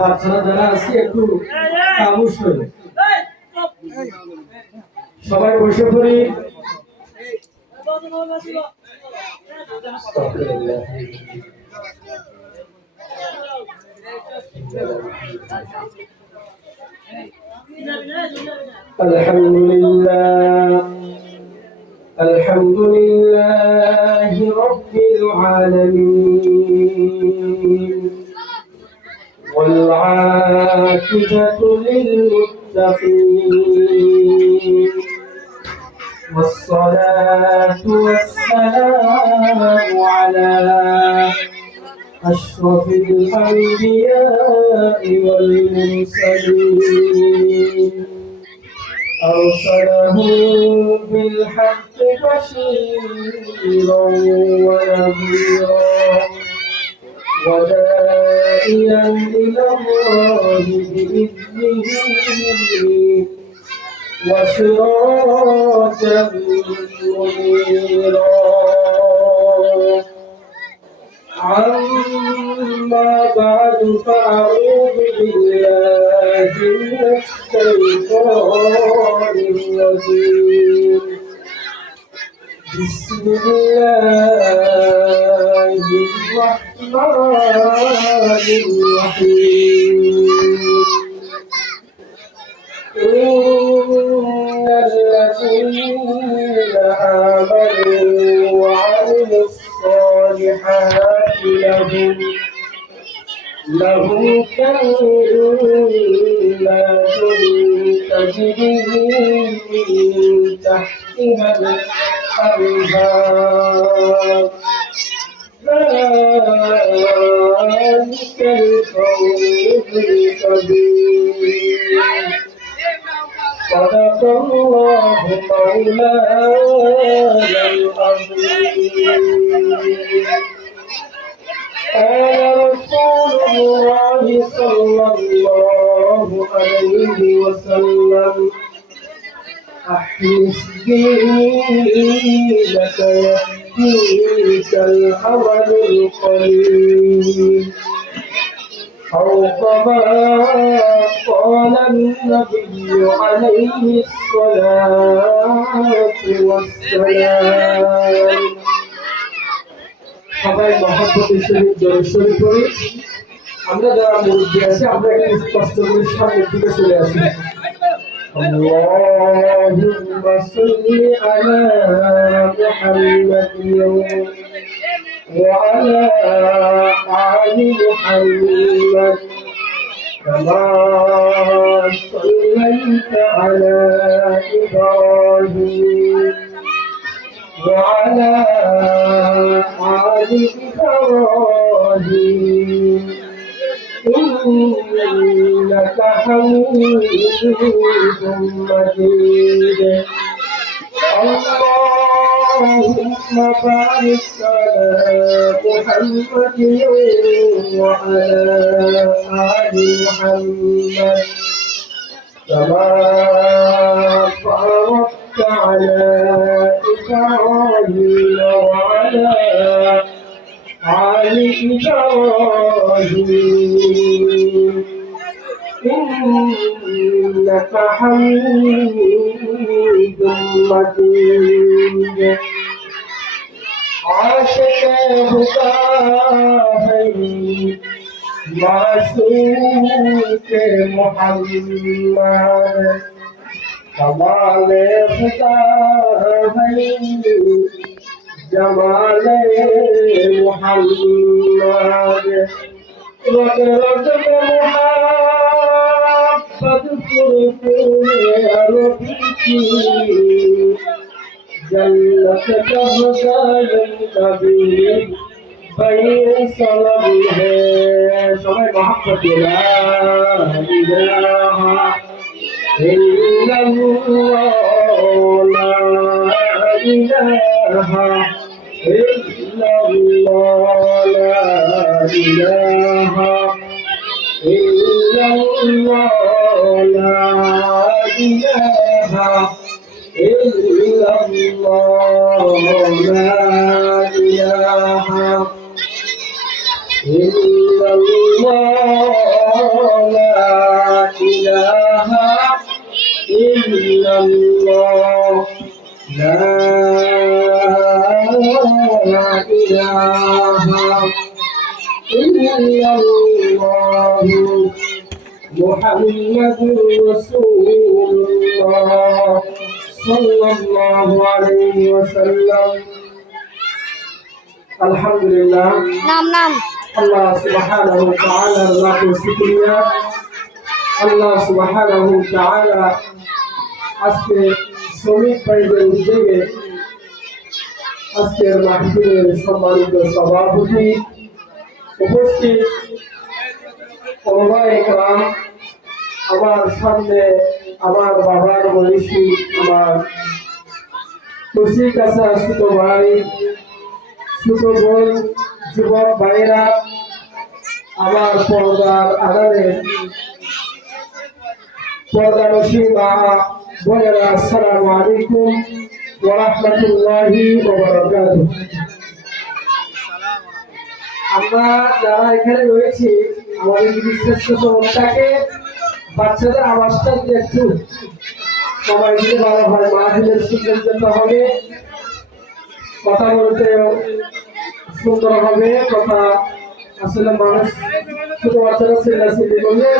বাচ্চারা যারা আছে একটু খামোশ হয়ে সবাই বসে পড়ি। আলহামদুলিল্লাহ আলহামদুলিল্লাহি রাব্বিল আলামিন والعاقبة للمتقين والصلاة والسلام على أشرف الأنبياء والمرسلين أرسله بالحق بشيرا ونذيرا وداعيا إلى الله بإذنه وسراجا منيرا. أما بعد فأعوذ بالله من الشيطان الرجيم. بسم الله الرحمن الرحيم. إن الذين آمنوا وعملوا الصالحات لهم جنات تجري من تحتها الأنهار ذلك الفوز الكبير. صدق الله مولانا العظيم. قال رسول الله صلى الله عليه وسلم أحرص دينك يهديك العمل القليل أو كما قال النبي عليه الصلاة والسلام. সবাই মহব্বতের সহিত জয়শরী করি। আমরা যারা মুরব্বী আছি আমরা একটু স্পষ্ট করে সামনের দিকে চলে আসি। اللهم صل على محمد وعلى آل محمد كما صليت على إبراهيم وعلى آل إبراهيم إنك حميد مجيد. اللهم بارك على محمد وعلى آل محمد كما باركت على إبراهيم وعلى آل إبراهيم إنك حميد مجيد. عاشق خدا ہے معشوق محمد کمال خدا ہے جمال محمد. رگ رگ محبت پرپور عربی کی جنت جہاں نبی بھائی سلام ہے. سبھی محبت لا الہ الا اللہ لا الہ الا اللہ لا الہ الا اللہ لا الہ إلا الله لا إله إلا illallah, la ilaha illallah, la ilaha illallah, Muhammadur Rasulullah sallallahu alaihi wasallam. Alhamdulillah, Allah subhanahu wa ta'ala laku syukriya, Allah subhanahu wa ta'ala আজকে শ্রমিক ভাইদের উদ্যোগে আজকের মাহফিলের সম্মানিত সভাপতি উপস্থিত ওলামায়ে কেরাম, আমার সামনে আমার বাবার বয়সী আমার খুশি কাছে ছোট ভাই ছোট বোন যুবক ভাইরা, আমার পর্দার আড়ালে পর্দানশী মা বোনেরা, আসসালামু আলাইকুম ওয়া রাহমাতুল্লাহি ওয়া বারাকাতুহু। আমরা যারা এখানে রয়েছি আমাদের যদি শ্রেষ্ঠ সমস্যাকে বাচ্চাদের আওয়াজটা দিয়ে একটু সবাই দিলে ভালো হয়। মাহফিলের সুন্দর হবে, কথা বলতে সুন্দর হবে, কথা আসলে মানুষ ছোট বাচ্চারা চিল্লাচিল্লি করলে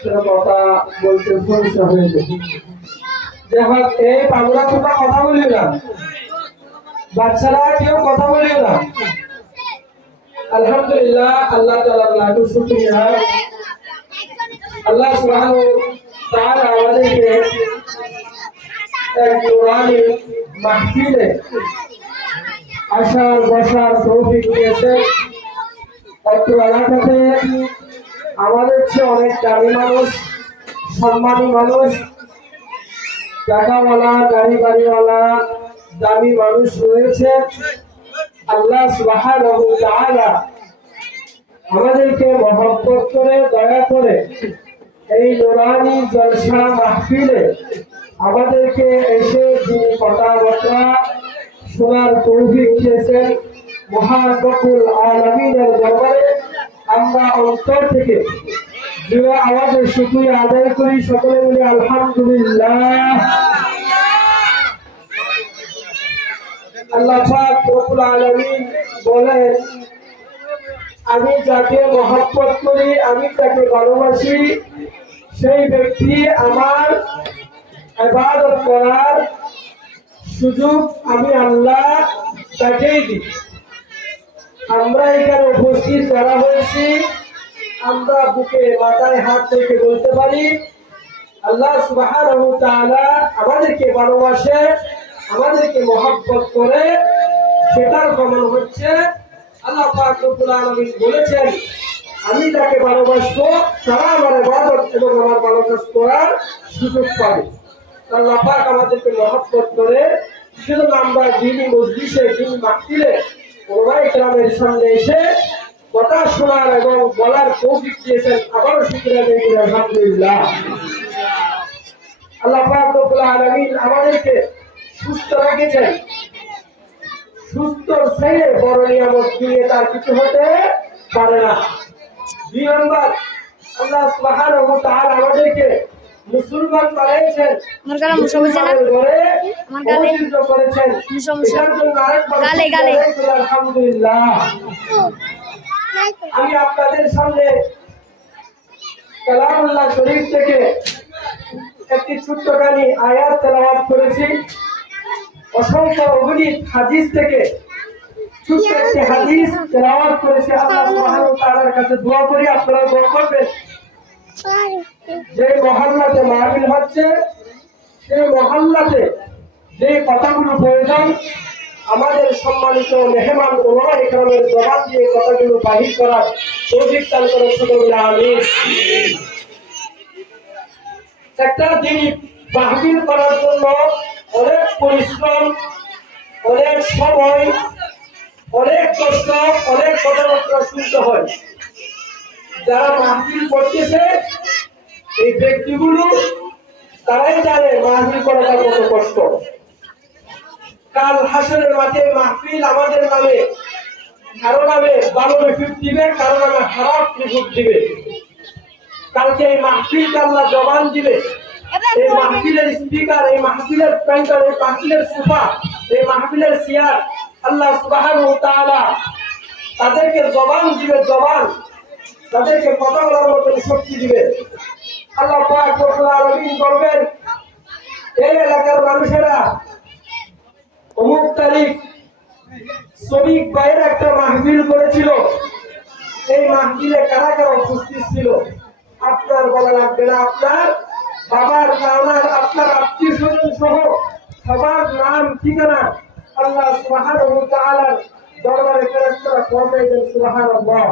সেটা কথা বলতে সমস্যা হয়ে যায়। দেখো এই পাগলা তোমরা কথা বলিও না, বাচ্চারা কেউ কথা বলিও না। আলহামদুলিল্লাহ, আল্লাহ তাআলার লাখো শুকরিয়া, আল্লাহ সুবহানাহু ওয়া তাআলা আমাদেরকে এক নূরানী মাহফিলে আসার বসার তৌফিক দিয়েছে। অত্র এলাকাতে আমাদের চেয়ে অনেক দামি মানুষ, সম্মানী মানুষ, টাকাওয়ালা, গাড়ি বাড়িওয়ালা, দামি মানুষ রয়েছে। আল্লাহ সুবহানাহু ওয়া তাআলা আমাদেরকে মহব্বত করে দয়া করে এই নূরানী জলসা মাহফিলে আমাদেরকে এসে যিনি কথাবার্তা শোনার তৌফিক দিয়েছেন, মহান রব্বুল আলামিনের দরবারে আমরা অন্তর থেকে জোরে আওয়াজে শুকরিয়া আদায় করি। সকলে মিলে আলহামদুলিল্লাহ। আল্লাহ পাক রব্বুল আলামিন বলেন, আমি যাকে মহব্বত করি, আমি যাকে ভালোবাসি, সেই ব্যক্তি আমার ইবাদত করার সুযোগ আমি আল্লাহ তাকেই দিই। আমরা এখানে উপস্থিত যারা হয়েছি, আমরা বুকে মাথায় হাত থেকে বলতে পারি আল্লাহ সুবহানাহু ওয়া তাআলা আমাদেরকে ভালোবাসে, আমাদেরকে মহব্বত করে। সেটার প্রমাণ হচ্ছে আল্লাহ পাক রব্বুল আলামিন বলেছেন, আমি যাকে ভালোবাসবো তারা আমার ইবাদত এবং আমার ভালো কাজ করার সুযোগ পাবে। আল্লাহ পাক আমাদেরকে মহব্বত করে সেজন্য আমরা দিনী মজলিসে, দিনী মাহফিলে ওলামায়ে কেরামের সামনে এসে কথা শোনার এবং বলার তৌফিক দিয়েছেন। আবারও শুকরিয়া আদায় করি আলহামদুলিল্লাহ। আল্লাহ পাক রব্বুল আলামিন আমাদেরকে সুস্থ রেখেছেন। সুস্থ ছেলে বড় নিয়ামত দিয়ে তার কিছু হতে পারে না। 2 নম্বর, আল্লাহ সুবহানাহু ওয়া তাআলা আমাদেরকে মুসলমান বানিয়েছেন, আলহামদুলিল্লাহ। আমি আপনাদের সামনে কালামুল্লাহ শরীফ থেকে একটি ছোট্টখানি আয়াত তেলাওয়াত করেছি। অসংখ্য অগণিত হাদিস থেকে ছোট্ট একটি হাদিস তেলাওয়াত করেছি। আল্লাহ সুবহানাহু ওয়া তাআলার কাছে দোয়া করি আপনারা দোয়া করবেন। যে মহল্লাতে মাহফিল হচ্ছে, সেই মহল্লাতে যে কথাগুলো প্রয়োজন, আমাদের সম্মানিত মেহমান ওলামায়ে কেরামের জবান দিয়ে কথাগুলো বাহির করার তৌফিক দান করেন সকলে আমিন। একটা দিন মাহফিল করার জন্য অনেক পরিশ্রম, অনেক সময়, অনেক কষ্ট, অনেক কথাবার্তা শুনতে হয়। যারা মাহফিল করতেছে এই ব্যক্তিগুলো তারাই জানে মাহফিল করাটা কত কষ্ট। কাল হাসরের মাঠে মাহফিল আমাদের নামে কারো নামে ভালো রিপোর্ট দিবে, কারো নামে খারাপ রিপোর্ট দিবে। কালকে এই মাহফিলকে আল্লাহ জবান দিবে। এই মাহফিলের স্পিকার, এই মাহফিলের প্যান্টার, এই মাহফিলের সোফা, এই মাহফিলের চেয়ার আল্লাহ সুবহানাহু ওয়া তাআলা তাদেরকে জবান দিবে, জবান তাদেরকে কথা বলার মতো শক্তি দিবে। আল্লাহ পাক রব্বুল আলামিন বলবেন, এই এলাকার মানুষেরা অমুক তারিখ শ্রমিক ভাইয়ের একটা মাহফিল করেছিল, এই মাহফিলে কারা কারা উপস্থিত ছিল? আপনার বলা লাগবে না, আপনার বাবার নানার, আপনার আত্মীয় স্বজন সহ সবার নাম ঠিকানা আল্লাহ সুবহানাহু ওয়া তাআলার দরবারে ফেরেশতারা পৌঁছে দেন। সুবহানাল্লাহ।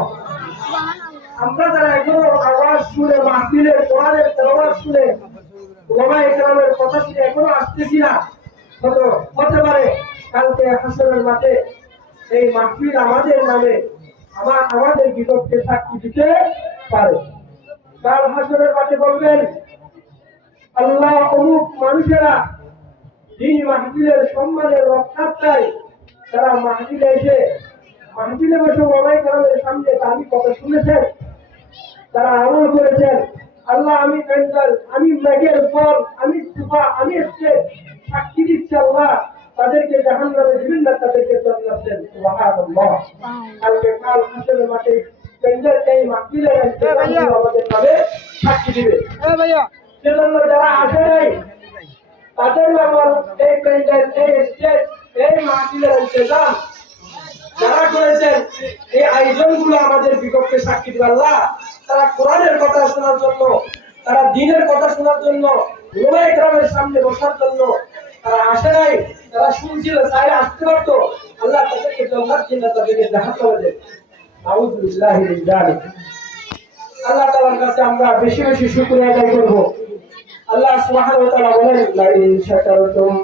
আমরা যারা এখনো আওয়াজ শুনে, মাহফিলের কোরআনের তেলাওয়াত শুনে, ওলামায়ে কেরামের কথা শুনে এখনো আসতেছি না, হতে পারে কালকে হাসরের মাঠে এই মাহফিল আমাদের নামে, আমাদের বিপক্ষে সাক্ষী দিতে পারে। কাল হাসরের মাঠে বলবেন, আল্লাহ অমুক মানুষেরা যিনি মাহফিলের সম্মানের রক্ষার্থায় তারা মাহফিলে এসে, মাহফিলে বসে ওলামায়ে কেরামের সামনে দাবি কথা শুনেছেন, তারা আমল করেছেন। আল্লাহ আমি প্যান্ডেল, আমি ব্যাগের ফল, আমি সুফা, আমি এসে সাক্ষী দিচ্ছি, আল্লাহ তাদেরকে জাহান্নামে দিবেন না, তাদেরকে জান্নাত দেন। সুবহানাল্লাহ। কালকে কাল হাসরের মাঠে প্যান্ডেল এই মাহফিলের আমাদের নামে সাক্ষী দিবে। সেজন্য যারা আসে নাই তাদের নাম এই প্যান্ডেল, এই স্টেজ, এই মাহফিলের ইন্তজাম যারা করেছেন, এই আয়োজনগুলো আমাদের বিপক্ষে সাক্ষী দিবে। আল্লাহ তারা কোরআনের কথা শোনার জন্য, তারা দ্বীনের কথা শোনার জন্য, ওলামায়ে কেরামের সামনে বসার জন্য তারা আসে নাই, তারা শুনছিল, চাইলে আসতে পারতো। আল্লাহ তাদেরকে জান্নাত দিন না, তাদেরকে জাহান্নামে দেন। নাউযু বিল্লাহি মিন যালিক। আল্লাহ তাআলার কাছে আমরা বেশি বেশি শুকরিয়া আদায় করব। আল্লাহ সুবহানাহু ওয়া তাআলা বলেন, লা ইন শাকারতুম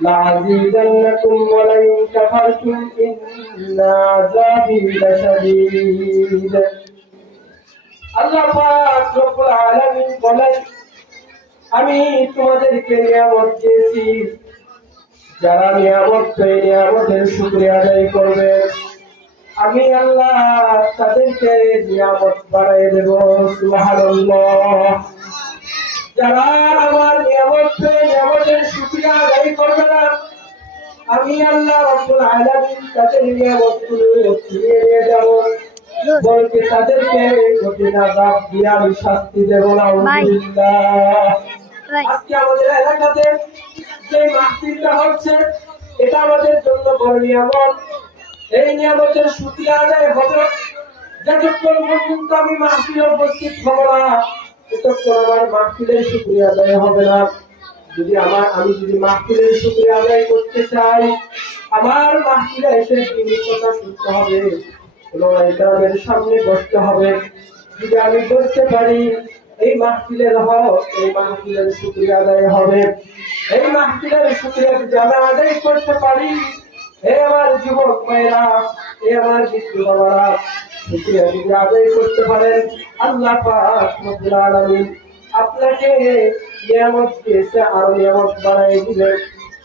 লাযীদান্নাকুম ওয়া লা ইন কাফারতুম ইন্না আযাবি লাশাদীদ। আল্লাহ পাক রব্বুল আলামিন বলেন, আমি তোমাদেরকে নিয়ামত দিয়েছি, যারা নিয়ামত পেয়ে নিয়ামতের শুকরিয়া আদায় করবে, আমি আল্লাহ তাদেরকে নিয়ামত বাড়াই দেব। সুবহানাল্লাহ। যারা আমার নিয়ামত পেয়ে নিয়ামতের শুকরিয়া আদায় করবে না, আমি আল্লাহ রাব্বুল আলামিন তাদের নিয়ামতগুলো ছিনিয়ে নিয়ে যাব, বলতে তাদেরকে কঠিন আযাব দিয়ে আমি শাস্তি দেব। নাউযুবিল্লাহ। আজকে আমাদের এলাকাতে যে মাহফিলটা হচ্ছে, এটা আমাদের জন্য বড় নিয়ামত। এই নিয়ামতের শুকরিয়া আদায় হবে যতক্ষণ পর্যন্ত আমি মাহফিলে উপস্থিত হব না, ততক্ষণ আমার মাহফিলের শুকরিয়া আদায় হবে না। আমি যদি মাহফিলের শুকরিয়া আদায় করতে চাই, আমার মাহফিলে এসে তিনি কথা শুনতে হবে, ওলামায়ে কেরামের সামনে বসতে হবে। যদি আমি বসতে পারি, এই মাহফিলের হক, এই মাহফিলের শুকরিয়া আদায় হবে। এই মাহফিলের শুকরিয়া যদি আমরা আদায় করতে পারি, হে আমার যুবক ভাইরা, হে আমার বৃদ্ধ বাবারা, শুকরিয়া যদি আদায় করতে পারেন, আল্লাহ পাক রব্বুল আলামিন আপনাকে নিয়ামত দিয়েছে, আরো নিয়ামত বাড়াই দিবেন,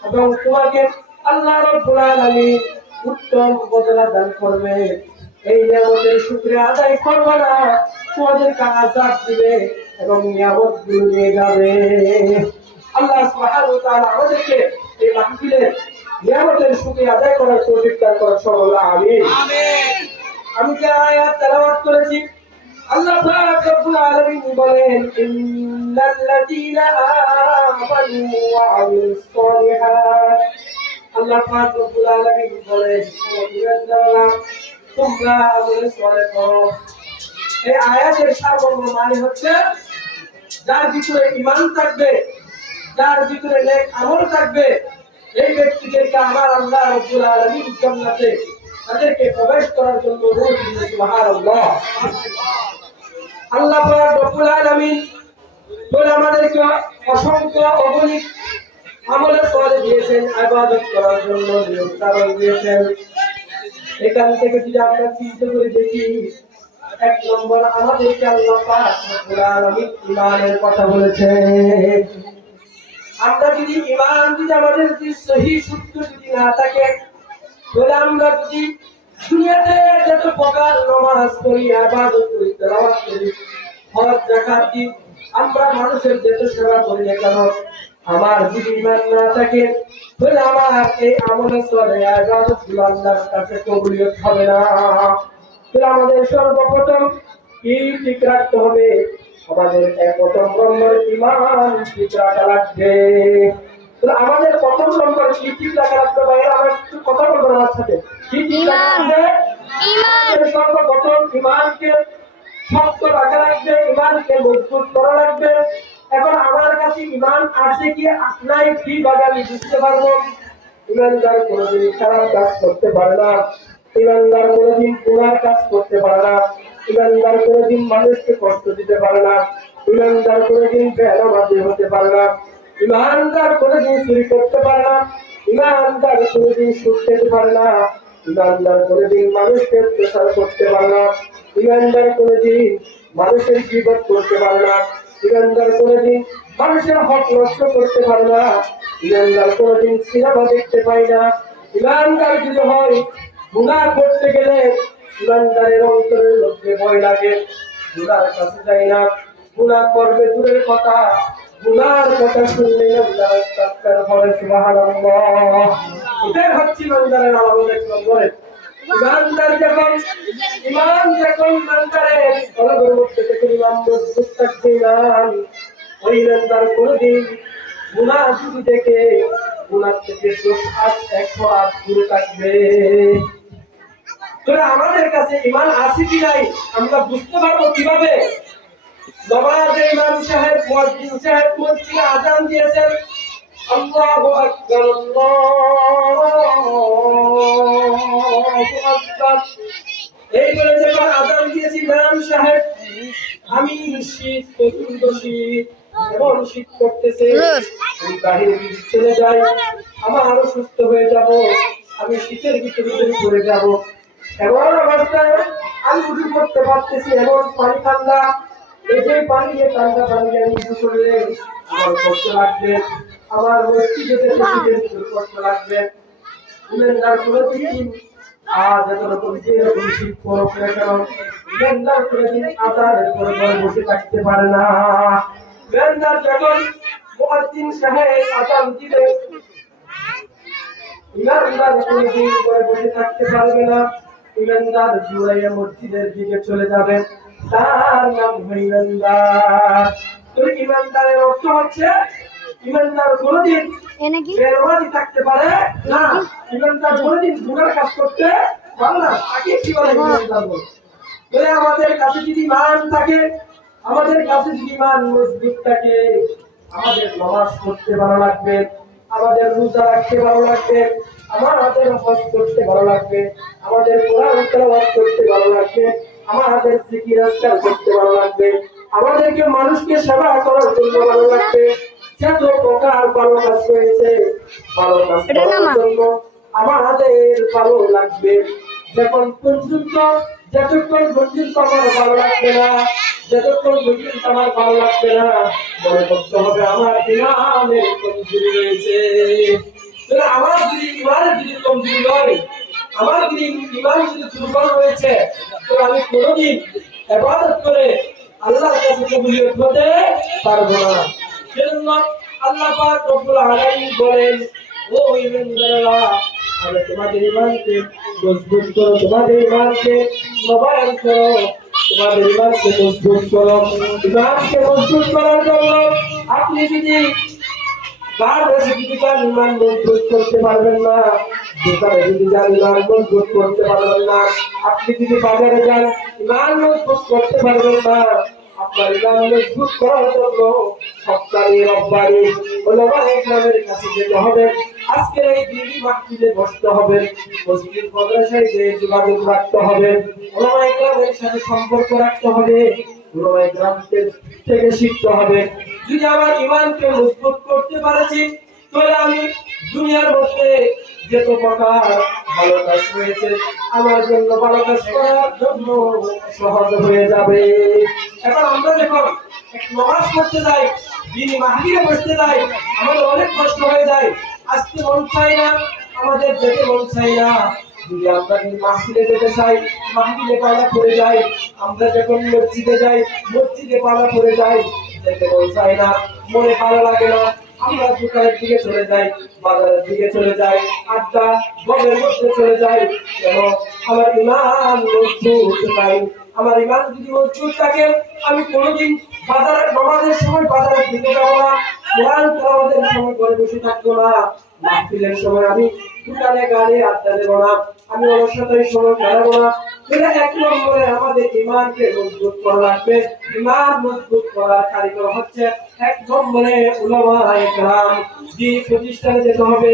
এবং তোমাকে আল্লাহ রাব্বুল আলামিন উত্তম বদলা দান করবে। এই নিয়ামতের শুকরিয়া আদায় করবে না, তোমাদেরকে আযাব দিবে এবং নিয়ামত গুলো নিয়ে যাবে। আল্লাহ সুবহানাহু ওয়া তাআলা আমাদেরকে এই মাহফিলের নিয়ামতের শুকরিয়া আদায় করার তৌফিক দান করেন। সকলে আমিন। আমি যে আয়াত তেলাওয়াত করেছি, আল্লাহ পাক রব্বুল আলামিন বলেন, ইন্নাল্লাযীনা আমানু ওয়া আমিলুস সালিহাত। আল্লাহ পাক রব্বুল আলামিন বলেন, তোমরা আমল সালেহ করো। এই আয়াতের সারমর্ম মানে হচ্ছে, যার ভিতরে ঈমান থাকবে, যার ভিতরে নেক আমল থাকবে, এই ব্যক্তিদেরকে আমার আল্লাহ রাব্বুল আলামিন জান্নাতে তাদেরকে প্রবেশ করার জন্য অনুরোধ দিয়েছেন। সুবহানাল্লাহ। আল্লাহ পাক রব্বুল আলামিন বলে আমাদেরকে অসংখ্য অগণিত আমলে সালেহ দিয়েছেন, ইবাদত করার জন্য নিয়ম দিয়েছেন। এখান থেকে যদি আমরা চিন্তা করে দেখি, এক নম্বর আমাদেরকে আল্লাহ পাক রব্বুল আলামিন ঈমানের কথা বলেছে। আমরা যদি ঈমান যদি আমাদের সহি সূত্র যদি না থাকে, তাহলে আমরা যদি দুনিয়াতে যত প্রকার নামাজ পড়ি, ইবাদত করি, তেলাওয়াত করি, হজ যাকাত দিই, আমরা মানুষের যত সেবা করি না কেন, আমার যদি ঈমান না থাকে তাহলে আমার এই আমলে চলে ইবাদত গুলো আল্লাহর কাছে কবুলিয়ত হবে না। তাহলে আমাদের সর্বপ্রথম কি ঠিক রাখতে হবে? আমাদের এক প্রথম নম্বর ঈমান ঠিক রাখা লাগবে। তাহলে আমাদের প্রথম নম্বর কি ঠিক রাখা লাগবে? ভাই আমরা একটু কথা বলবো আমার সাথে। কি ঠিক রাখা লাগবে? আমাদের সর্বপ্রথম ঈমানকে শক্ত রাখা লাগবে, ঈমানকে মজবুত করা লাগবে। এখন আমার কাছে ঈমান আছে কি নাই কিভাবে আমি বুঝতে পারবো? ঈমানদার কোনোদিন খারাপ কাজ করতে পারে না, ঈমানদার কোনোদিন গুনাহ কাজ করতে পারে না, ঈমানদার কোনোদিন মানুষকে কষ্ট দিতে পারে না, ঈমানদার কোনোদিন বেঈমানি হতে পারে না, ঈমানদার কোনোদিন চুরি করতে পারে না, ঈমানদার কোনোদিন সুদ খেতে পারে না, ঈমানদার কোনোদিন মানুষকে প্রচার করতে পারে না, ঈমানদার কোনোদিন মানুষের গীবত করতে পারে না, ঈমানদার কোনোদিন মানুষের হক নষ্ট করতে পারে না, ঈমানদার কোনোদিন সিনেমা দেখতে পায় না। ঈমানদার যদি হয় গুনাহ করতে গেলে ঈমানদারের অন্তরের মধ্যে ভয় লাগে, গুনাহর কাছে যায় না, গুনাহ করবে দূরের কথা, গুনাহর কথা শুনলে আল্লাহ তাআলা বলে সুবহানাল্লাহ। এটাই হচ্ছে ঈমানদারের আলামত এক নম্বরে। ঈমানদার যখন ঈমানদারের কলবের মধ্যে যখন ঈমান মজবুত থাকবে, ঈমান ওই ঈমানদার কোনদিন গুনাহ যদি দেখে গুনাহ থেকে 100 হাত দূরে থাকবে। তবে আমাদের কাছে ঈমান আছে কি নাই আমরা বুঝতে পারবো কিভাবে? নামাজে ইমাম সাহেব মুয়াজ্জিন সাহেব মসজিদে আযান দিয়েছেন, আল্লাহু আকবার আল্লাহু আকবার, এই বলে যখন আযান দিয়েছি ইমাম সাহেব, আমি শীত প্রচন্ড শীত, এমন শীত করতেছে, আমি বাহিরে যদি চলে যাই আমার আরো সুস্থ হয়ে যাব, আমি শীতের ভিতরে পড়ে যাব, এমন অবস্থায় আমি উঠে পড়তে পারতেছি, এমন পানি ঠান্ডা, এই যে পানি দিয়ে ঠান্ডা পানি আমি উঠে পড়লে আমার কষ্ট লাগবে, আমার মস্তিষ্কে শীতের ভিতরে কষ্ট লাগবে। ইমানদার কোনদিন আজ এত রকম যে রকম শীত পড়ুক না কেন, ইমানদার কোনদিন আযানের পরে বসে থাকতে পারে না। ইমানদার যখন মুয়াজ্জিন সাহেব আযান দিবে, ইমানদার কোনদিন পরে বসে থাকতে পারবে না, ইমানদার জুড়াইয়া মসজিদের দিকে চলে যাবে, তার নাম ইমানদার। তো ইমানদারের অর্থ হচ্ছে ইমানদার কোনদিন বেনামাজি থাকতে পারে না, ইমানদার কোনদিন গুনার কাজ করতে পারে না, তাকে কি বলে ইমানদার বলে। বলে আমাদের কাছে যদি ঈমান থাকে, আমাদের কাছে যদি ঈমান মজবুত থাকে, আমাদের নামাজ পড়তে ভালো লাগবে, আমাদের রোজা রাখতে ভালো লাগবে, আমাদের হজ করতে ভালো লাগবে, আমাদের কোরআন তেলাওয়াত করতে ভালো লাগবে, আমাদের জিকির আজকার করতে ভালো লাগবে, আমাদেরকে মানুষকে সেবা করার জন্য ভালো লাগবে। যত প্রকার ভালো কাজ রয়েছে, ভালো কাজ করার জন্য আমাদের ভালো লাগবে। যতক্ষণ পর্যন্ত আমার ভালো লাগবে না, যতক্ষণ পর্যন্ত আমার ভালো লাগবে না, মনে করতে হবে আমার ঈমানের কমজোরি রয়েছে। আমার যদি ঈমানের যদি কমজোরি হয়, আমার যদি ঈমান যদি দুর্বল রয়েছে, তো আমি কোনোদিন ইবাদত করে আল্লাহর কাছে কবুলিয়ত হতে পারবো না। সেজন্য আল্লাহ পাক রব্বুল আলামিন বলেন, ও ঈমানদাররা, আমি তোমাদের ঈমানকে মজবুত করো, তোমাদের ঈমানকে নবায়ন করো, তোমাদের ঈমানকে মজবুত করো। ঈমানকে মজবুত করার জন্য আপনি যদি বারবার যদি ঈমান মজবুত করতে পারবেন না, দোকানে যদি যান ঈমান মজবুত করতে পারবেন না, আপনি যদি বাজারে যান ঈমান মজবুত করতে পারবেন না, আপনার ঈমান মজবুত করার জন্য সপ্তাহে রব্বানি ওলামায়ে কেরামের কাছে যেতে হবে। আজকে এই দিনই মাহফিলে বসতে হবে, মসজিদ মাদ্রাসায় যে যোগাযোগ রাখতে হবে, ওলামায়ে কেরামের সাথে সম্পর্ক রাখতে হবে, ওলামায়ে কেরাম থেকে শিখতে হবে। যদি আমার ঈমানকে মজবুত করতে পারেছি, তাহলে আমি দুনিয়ার মধ্যে যত প্রকার ভালো কাজ রয়েছে আমার জন্য ভালো কাজ করার জন্য সহজ হয়ে যাবে। এখন আমরা যখন নামাজ পড়তে যাই, দিন মাহফিলে বসতে যাই, আমাদের অনেক কষ্ট হয়ে যায়, আসতে মন চাই না, আমাদের যেতে মন চাই না, যদি আমরা মাহফিলে যেতে চাই, মাহফিলে পালা পড়ে যাই, আমরা যখন মসজিদে যাই, মসজিদে পালা পড়ে যাই, যেতে মন চায় না, মনে ভালো লাগে না, আমরা দোকানের দিকে চলে যাই, বাজারের দিকে চলে যাই, আড্ডা বনের মধ্যে চলে যাই। কেন? আমার ইমান মজবুত নাই। আমার ইমান যদি মজবুত থাকে, আমি কোনোদিন বাজারের নামাজের সময় বাজারের দিকে যাবো না, কোরআন তেলাওয়াতের সময় ঘরে বসে থাকবো না, মাহফিলের সময় আমি দোকানে গাড়ি আড্ডা দেবো না, আমি ওর সাথে সময় কাটাবো না। এটা এক নম্বরে আমাদের ইমানকে মজবুত করা লাগবে। ইমান মজবুত করার কারিগর হচ্ছে এক নম্বরে উলামায়ে কেরাম। দিন প্রতিষ্ঠানে যেতে হবে,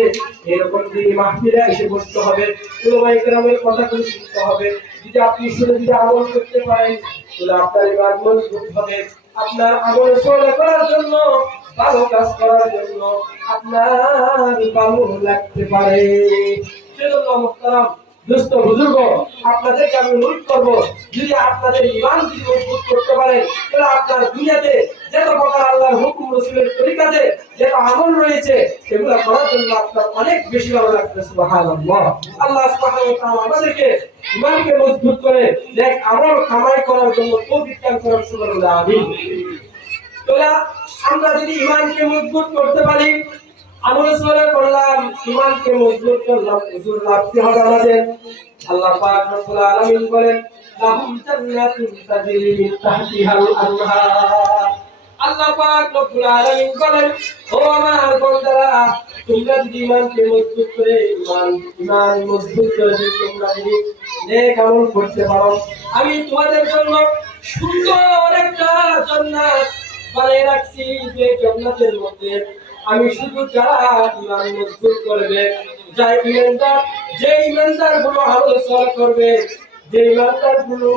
এরকম দিন মাহফিলে এসে বসতে হবে, উলামায়ে কেরামের কথাগুলো শুনতে হবে। যদি আপনি শুনে যদি আমল করতে পারেন, তাহলে আপনার ইমান মজবুত হবে। আপনার আমল সলে করার জন্য, ভালো কাজ করার জন্য আপনার ভালো লাগতে পারে। সেজন্য মুহতারাম দোস্ত বুজুর্গ, আপনাদেরকে আমি অনুরোধ করবো, যদি আপনাদের ইমান যদি মজবুত করতে পারেন, তাহলে আপনার দুনিয়াতে যত প্রকার আল্লাহর হুকুম রাসূলের তরিকাতে যত আমল রয়েছে, সেগুলো করার জন্য আপনার অনেক বেশি ভালো লাগবে। সুবহানাল্লাহ। আল্লাহ সুবহানাহু ওয়া তাআলা আমাদেরকে ইমানকে মজবুত করে নেক আমল কামাই করার জন্য তৌফিক দান করুন। সুবহানাল্লাহ। আমিন। তাহলে আমরা যদি ইমানকে মজবুত করতে পারি, আমল সলে করলাম, ইমানকে মজবুত করলাম, হুজুর লাভ কি হবে আমাদের? আল্লাহ পাক রব্বুল আলামিন বলেন, লাহুম জান্নাতুন তাজরি মিন তাহতিহাল আনহার। আল্লাহ পাক রব্বুল আলামিন বলেন, ও আমার বান্দারা, তোমরা যদি ইমানকে মজবুত করে ইমান মজবুত করে যদি তোমরা যদি নেক আমল করতে পারো, আমি তোমাদের জন্য সুন্দর একটা জান্নাত বানিয়ে রাখছি। যে জান্নাতের মধ্যে আমি শুধু যারা ইমান মজবুত করবে, যে ইমানদার গুলো আমল সওয়াব করবে, যে ইমানদার গুলো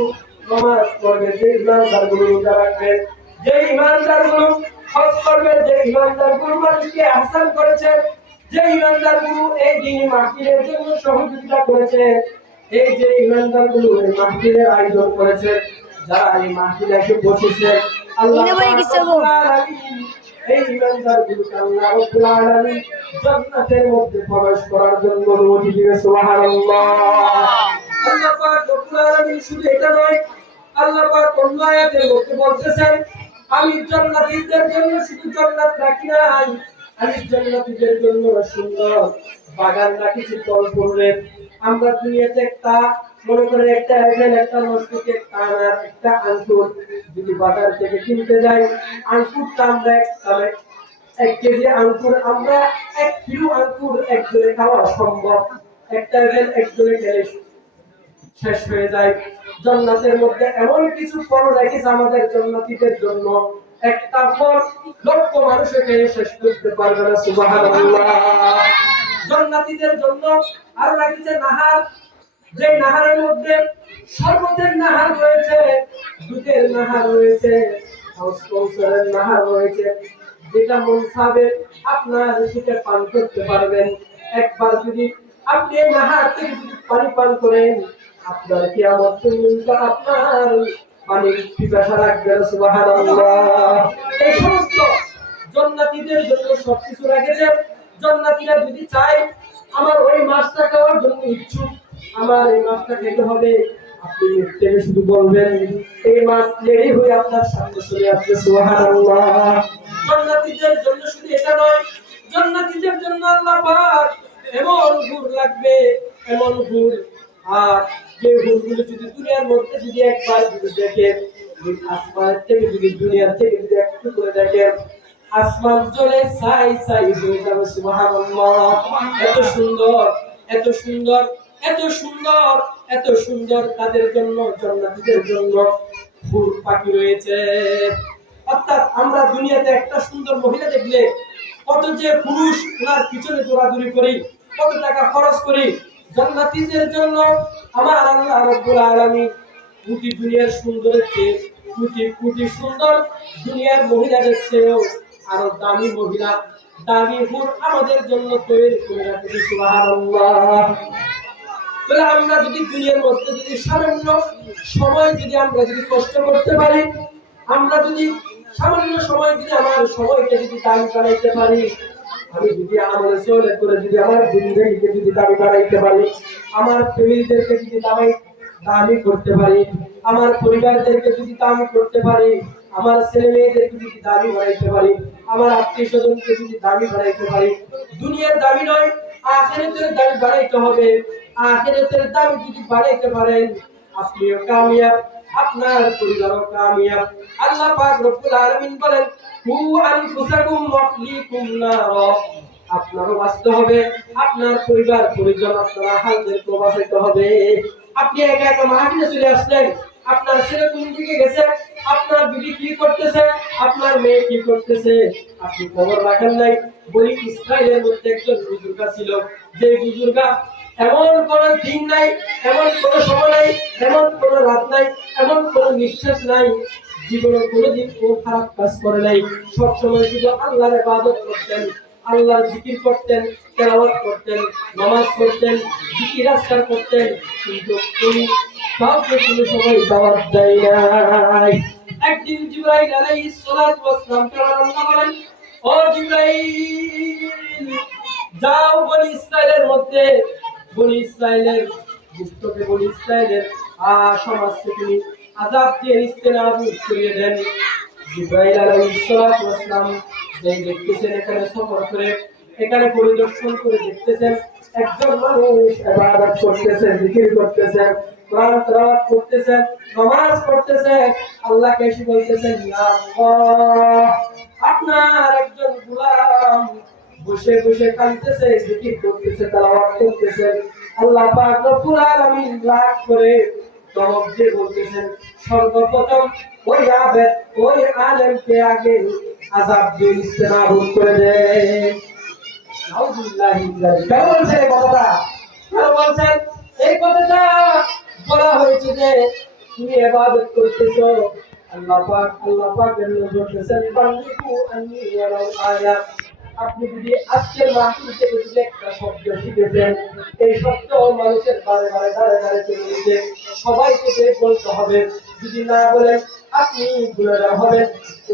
নামাজ পড়বে, যে ইমানদার গুলো রোজা রাখবে, যে ইমানদার গুলো হজ করবে, যে ইমানদার গুলো মানুষকে আহসান করেছে, যে ইমানদার গুলো এই দিন মাহফিলের জন্য সহযোগিতা করেছে, এই যে ইমানদার গুলো এই মাহফিলের আয়োজন করেছে, যারা এই মাহফিলে এসে বসেছে, আল্লাহ এই ইমানদারগুলোকে আল্লাহ রাব্বুল আলামিন জান্নাতের মধ্যে প্রবেশ করার জন্য অনুমতি দিবে। সুবহানাল্লাহ। আল্লাহ পাক রব্বুল আলামিন শুধু এটা নয়, আল্লাহ পাক অন্য আয়াতের মধ্যে বলতেছেন, আমি জান্নাতীদের জন্য শুধু জান্নাত রাখি নাই, আমি জান্নাতীদের জন্য সুন্দর বাগান রাখিছি ফল ফুলের। আমরা দুনিয়াতে একটা মনে করে একটা অ্যাপেল, একটা মস্তিকে, একটা আঙ্গুর যদি বাজার থেকে কিনতে যাই, আঙ্গুরটা আমরা এক কেজি আঙ্গুর, আমরা 1 কিলো আঙ্গুর একজনে খাওয়া সম্ভব, একটা অ্যাপেল একজনে খেলে শেষ হয়ে যায়। জান্নাতের মধ্যে এমন কিছু ফল রেখেছে আমাদের জান্নাতীদের জন্য, একটা ফল লক্ষ মানুষে খেয়ে শেষ করতে পারবে না। সুবহানাল্লাহ। জান্নাতীদের জন্য আরো রেখেছে নাহার, যে নাহারের মধ্যে শরবতের নাহার রয়েছে, দুধের নাহার রয়েছে, কৌসারের নাহার রয়েছে, যেটা মন চাবে আপনার সেটা পান করতে পারবেন। একবার যদি আপনি এই নাহার থেকে যদি পানি পান করেন, আপনার কিয়ামত পর্যন্ত আপনার পানির পিপাসা লাগবে না। সুবহানাল্লাহ। এই সমস্ত জান্নাতীদের জন্য সবকিছু রেখেছে। জান্নাতীরা যদি চায় আমার ওই মাছটা খাওয়ার জন্য ইচ্ছুক, আমার এই মাছটা খেতে হবে, আপনি থেকে শুধু বলবেন, এই মাছ রেডি হয়ে আপনার সামনে চলে আসবে। সুবহানাল্লাহ। জান্নাতীদের জন্য শুধু এটা নয়, জান্নাতীদের জন্য আল্লাহ পাক এমন হুর লাগবে, এমন হুর, আর যে হুরগুলো যদি দুনিয়ার মধ্যে যদি একবার যদি দেখে, আসমানের থেকে যদি দুনিয়ার থেকে যদি একটু করে দেখে, আসমান জলে ছাই ছাই হয়ে যাবে। সুবহানাল্লাহ। এত সুন্দর, এত সুন্দর, এত সুন্দর, এত সুন্দর তাদের জন্য, জান্নাতীদের জন্য হুর পাখি রয়েছে। অর্থাৎ আমরা দুনিয়াতে একটা সুন্দর মহিলা দেখলে কত যে পুরুষ ওনার পিছনে দৌড়াদৌড়ি করি, কত টাকা খরচ করি, জান্নাতীদের জন্য আমার আল্লাহ রাব্বুল আলামিন কোটি দুনিয়ার সুন্দরের চেয়ে, কোটি কোটি সুন্দর দুনিয়ার মহিলাদের চেয়েও আরো দামি মহিলা, দামি হুর আমাদের জন্য তৈরি করে রাখেছে। সুবহানাল্লাহ। তাহলে আমরা যদি দুনিয়ার মধ্যে যদি সামান্য সময় যদি আমরা যদি কষ্ট করতে পারি, আমরা যদি সামান্য সময় যদি আমার সময়কে যদি দান করাইতে পারি, আমি যদি আমলে চলে করে যদি আমার জিন্দেগিকে যদি দামি বাড়াইতে পারি, আমার ফ্যামিলিদেরকে যদি দামি করতে পারি, আমার পরিবারদেরকে যদি দামি করতে পারি, আমার ছেলে মেয়েদেরকে যদি দামি বাড়াইতে পারি, আমার আত্মীয় স্বজনকে যদি দামি বাড়াইতে পারি, দুনিয়ার দামি নয় আখিরাতের দামি বাড়াইতে হবে। আখিরাতের দামি যদি বাড়াইতে পারেন, আপনিও কামিয়াব, আপনার পরিবারও কামিয়াব। আল্লাহ পাক রব্বুল আলামিন বলেন, কু আনফুসাকুম ওয়াহলিকুম নারা। আপনারও বাঁচতে হবে, আপনার পরিবার পরিজন আপনার আহালদেরকে বাঁচাইতে হবে। আপনি একা একা মাহফিলে চলে আসলেন, আপনার ছেলে কোন দিকে গেছে, আপনার বিবি কি করতেছে, আপনার মেয়ে কি করতেছে, আপনি খবর রাখেন নাই। বলি ইসরায়েলের মধ্যে একজন বুজুর্গা ছিল, যে বুজুর্গা এমন কোন দিন নাই, এমন কোন সময় নাই, এমন কোন রাত নাই, এমন কোন নিঃশ্বাস নাই, জীবনে কোনোদিন কোনো খারাপ কাজ করে নাই। সবসময় শুধু আল্লাহর ইবাদত করতেন, আল্লাহর জিকির করতেন, তেলাওয়াত করতেন, নামাজ পড়তেন, জিকির আজকার করতেন, কিন্তু তিনি কাউকে কোনো সময় দাওয়াত দেয় নাই। একদিন জিবরাইল আলাইহিস সালাতু ওয়াস সালামকে আল্লাহ বলেন, ও জিবরাইল, যাও বনি ইসরাইলের মধ্যে, বনি ইসরাইলের দুষ্টকে, বনি ইসরাইলের সমাজকে তুমি আযাব দিয়ে ইস্তেনাবুদ করিয়ে দেন। জিবরাইল আলাইহিস সালাতু ওয়াস সালাম যেই দেখতেছেন এখানে সফর করে, এখানে পরিদর্শন করে দেখতেছেন একজন মানুষ ইবাদত করতেছে, জিকির করতেছে, কোরআন তেলাওয়াত করতেছে, নামাজ পড়তেছে, আল্লাহকে এসে বলতেছেন, ইয়া আল্লাহ, আপনার একজন গোলাম বসে বসে কাঁদতেছে, জিকির করতেছে, তেলাওয়াত করতেছে। আল্লাহ পাক রব্বুল আলামিন রাগ করে ধমক দিয়ে বলতেছেন, সর্বপ্রথম ওই আলেমকে আগে আযাব দিয়ে ইস্তেনাবুদ করে দেন। নাউযুবিল্লাহি মিন যালিক। কেন বলছেন এই কথাটা? কেন বলছেন এই কথাটা? বলা হয়েছে যে তুমি ইবাদত করতেছো, আল্লাহ পাক বলতেছেন, বাল্লিগু আন্নী ওয়ালাউ আয়া। আপনি যদি আজকের মাহফিল থেকে যদি একটা শব্দ শিখেছেন, এই শব্দ মানুষের বারে বারে দাঁড়ে দাঁড়ে চলে গেছে, সবাইকে যে বলতে হবে। যদি না বলেন আপনি গুনাহগার হবেন।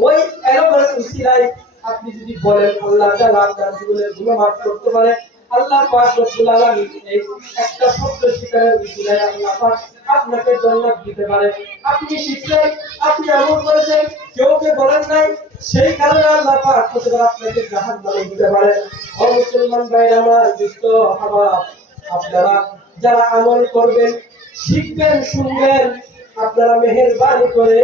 ওই এলোমেলো উসিলায় আপনি যদি বলেন, আল্লাহ তাআলা আপনার জীবনের গুনাহ মাফ করতে পারে। আল্লাহ পাক রব্বুল আলামিন এই একটা শব্দ শিখানোর উসিলায় আল্লাহ পাক আপনাকে জান্নাত দিতে পারে। আপনি শিখছেন, আপনি আমল করেছেন, কেউকে বলেন নাই, সেই কারণে আল্লাহ পাক প্রতিবার আপনাকে জাহান্নামে দিতে পারে। ও মুসলমান ভাইরা আমার, দুষ্ট হাবা, আপনারা যারা আমল করবেন, শিখবেন, শুনবেন, আপনারা মেহেরবানি করে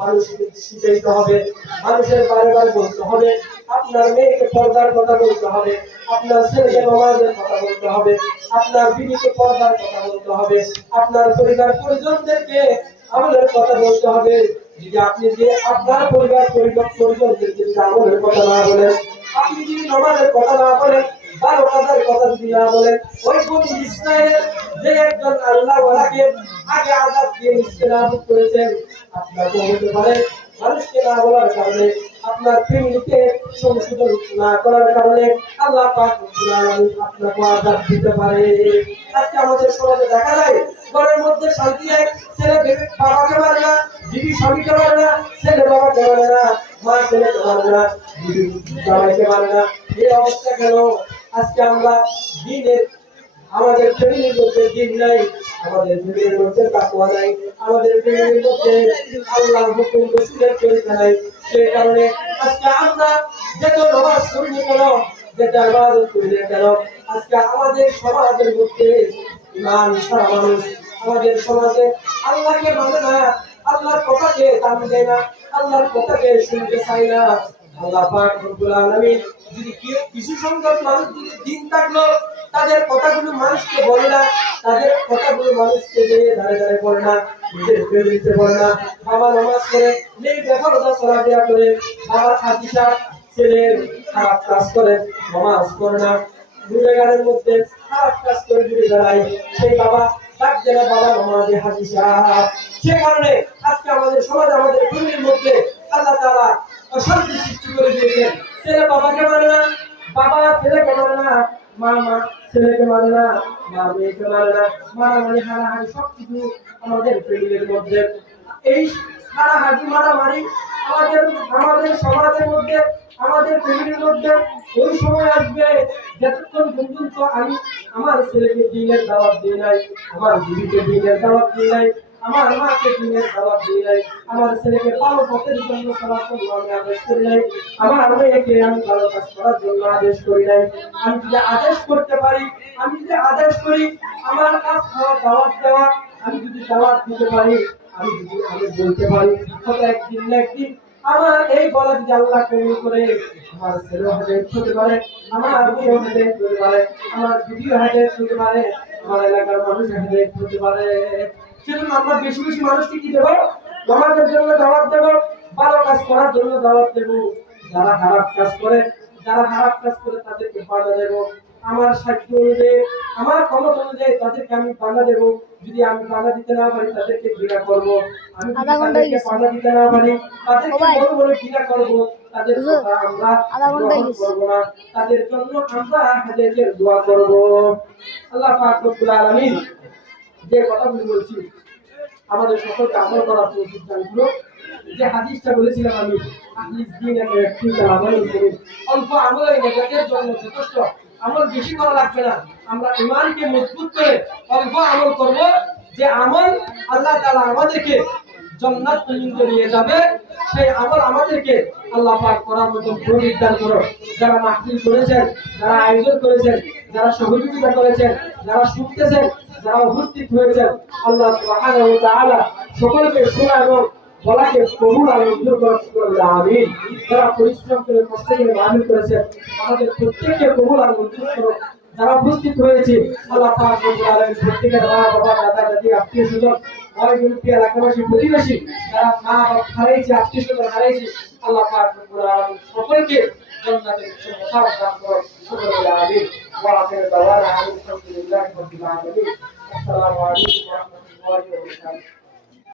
মানুষকে শিখাইতে হবে, মানুষের বারে বারে বলতে হবে, আপনার মেয়েকে পর্দার কথা বলতে হবে, আপনার ছেলেকে নামাজের কথা বলতে হবে, আপনার বিবিকে পর্দার কথা বলতে হবে, আপনার পরিবার পরিজনদেরকে আমলের কথা বলতে হবে। যদি আপনি যে আপনার পরিজনদেরকে যদি আমলের কথা না বলেন, আপনি যদি নামাজের কথা না বলেন, বারো কাজের কথা যদি না বলেন, ওই বনি ইসরায়েলের যে একজন আল্লাহ ওয়ালাকে আগে আযাব দিয়ে ইস্তেনাবুদ করেছেন, আপনাকে হতে পারে মানুষকে না বলার কারণে, আপনার ফ্যামিলিকে সংশোধন না করার কারণে আল্লাহ পাক রব্বুল আলামিন আপনাকে আযাব দিতে পারে। আজকে আমাদের সমাজে দেখা যায়, ঘরের মধ্যে শান্তি নেই, ছেলে বাবাকে মারে না, বিবি স্বামীকে মারে না, ছেলে বাবাকে মারে না, মা ছেলেকে মারে না, বিবি জামাইকে মারে না। এই অবস্থা কেন? আজকে আমরা দিনের আমাদের ফ্যামিলির মধ্যে দিন নাই, আমাদের ফ্যামিলির মধ্যে তাকওয়া নাই, আমাদের ফ্যামিলির মধ্যে আল্লাহর হুকুম রাসূলের তরিকা নাই। সেই কারণে আজকে আমরা যত নামাজ পড়ি না কেন, যত ইবাদত করি না কেন, আজকে আমাদের সমাজের মধ্যে ইমান ছাড়া মানুষ, আমাদের সমাজে আল্লাহকে মানে না, আল্লাহর কথাকে দাম দেয় না, আল্লাহর কথাকে শুনতে চায় না। আল্লাহ পাক রব্বুল আলামিন যদি কিছু সংখ্যক মানুষ যদি দিন থাকলো, তাদের কথাগুলো মানুষকে বলে না, তাদের কথাগুলো মানুষকে দিয়ে ধারে ধারে বলে না, নিজের ফ্যামিলিতে বলে না। বাবা নামাজ করে, মেয়ে বেপরদা চলাফেরা করে, বাবা হাদিসা, ছেলে খারাপ কাজ করে, নামাজ পড়ে না, গুনাহগারের মধ্যে খারাপ কাজ করে ঘুরে বেড়ায়, সেই বাবা ডাক দেয় না, বাবা নামাজে হাদিসা। সে কারণে আজকে আমাদের সমাজ, আমাদের ফ্যামিলির মধ্যে আল্লাহ তাআলা অশান্তি সৃষ্টি করে দিয়েছেন। ছেলে বাবাকে মানে না, বাবা ছেলেকে মানে না, মা ছেলেকে মানে না, মা মেয়েকে মানে না, মারামারি হানাহানি সবকিছু আমাদের ফ্যামিলির মধ্যে। এই হাড়াহাড়ি মারামারি আমাদের আমাদের সমাজের মধ্যে, আমাদের ফ্যামিলির মধ্যে ওই সময় আসবে যতক্ষণ পর্যন্ত আমি আমার ছেলেকে দিনের দাওয়াত দিই নাই, আমার বিবিকে দিনের দাওয়াত দিই নাই, আমার মাকে দিনের দাওয়াত দিই নাই, আমার ছেলেকে ভালো পথের জন্য চলার জন্য আমি আদেশ করি নাই, আমার মেয়েকে আমি ভালো কাজ করার জন্য আদেশ করি নাই। আমি যদি আদেশ করতে পারি, আমি যদি আদেশ করি, আমার কাজ খাওয়া দাওয়াত দেওয়া, আমি যদি দাওয়াত দিতে পারি, আমি বলতে পারি, হয়তো একদিন না একদিন আমার এই বলা যদি আল্লাহ কবুল করে, আমার ছেলে হেদায়েত হতে পারে, আমার মেয়ে হেদায়েত হতে পারে, আমার দিদিও হেদায়েত হতে পারে, আমার এলাকার মানুষ হেদায়েত হতে পারে। সেজন্য আমরা বেশি বেশি মানুষকে কি দেবো? নামাজের জন্য দাওয়াত দেবো, ভালো কাজ করার জন্য দাওয়াত দেবো। যারা খারাপ কাজ করে, যারা খারাপ কাজ করে তাদেরকে বাধা দেবো। আমার সাধ্য অনুযায়ী, আমার ক্ষমতা অনুযায়ী তাদেরকে আমি বাধা দেবো। যদি আমি বাধা দিতে না পারি তাদেরকে ঘৃণা করবো। আমি যদি তাদেরকে বাধা দিতে না পারি তাদেরকে বড় বড় ঘৃণা করবো। তাদের কথা আমরা গ্রহণ করবো না, তাদের জন্য আমরা হেদায়েতের দোয়া করবো। আল্লাহ পাক রব্বুল আলামিন যে কথাগুলো বলছি আমাদের সকলকে আমল করার তৌফিক দান করুন। যে হাদিসটা বলেছিলাম আমি, আহলিস দিন একটি আমল করুন, অল্প আমলেই নাজাতের জন্য যথেষ্ট। আমল বেশি করা লাগবে না, আমরা ঈমানকে মজবুত করে অল্প আমল করব, যে আমল আল্লাহ তাআলা আমাদেরকে জান্নাত পর্যন্ত নিয়ে যাবে। সেই আমল আমাদেরকে আল্লাহ পাক করার মতো তৌফিক দান করুন। যারা মাহফিল করেছেন, যারা আয়োজন করেছেন, যারা সহযোগিতা করেছেন, যারা শুনতেছেন, যারা উপস্থিত হয়েছেন, আল্লাহ সুবহানাহু ওয়া তাআলা সকলকে শোনা এবং বলাকে কবুল আর মঞ্জুর করুন। আমিন। যারা পরিশ্রম করে কষ্ট করে মাহফিল করেছেন, আমাদের প্রত্যেককে কবুল আর মঞ্জুর করুন। যারা উপস্থিত হয়েছে, আল্লাহ পাক রব্বুল আলামিন প্রত্যেকের মা বাবা দাদা দাদি আত্মীয় স্বজন ভাই বোনকে এলাকাবাসী প্রতিবেশী যারা মা বাবা হারিয়েছে, আত্মীয় স্বজন হারিয়েছে, আল্লাহ পাক রব্বুল আলামিন সকলকে জান্নাতের উচ্চ দান করুন। সুবহানাল্লাহ আমিন। ওয়া আখিরু দাওয়ানা আলহামদুলিল্লাহি রাব্বিল আলামিন। আসসালামু আলাইকুম ওয়া রাহমাতুল্লাহি ওয়া বারাকাতুহু।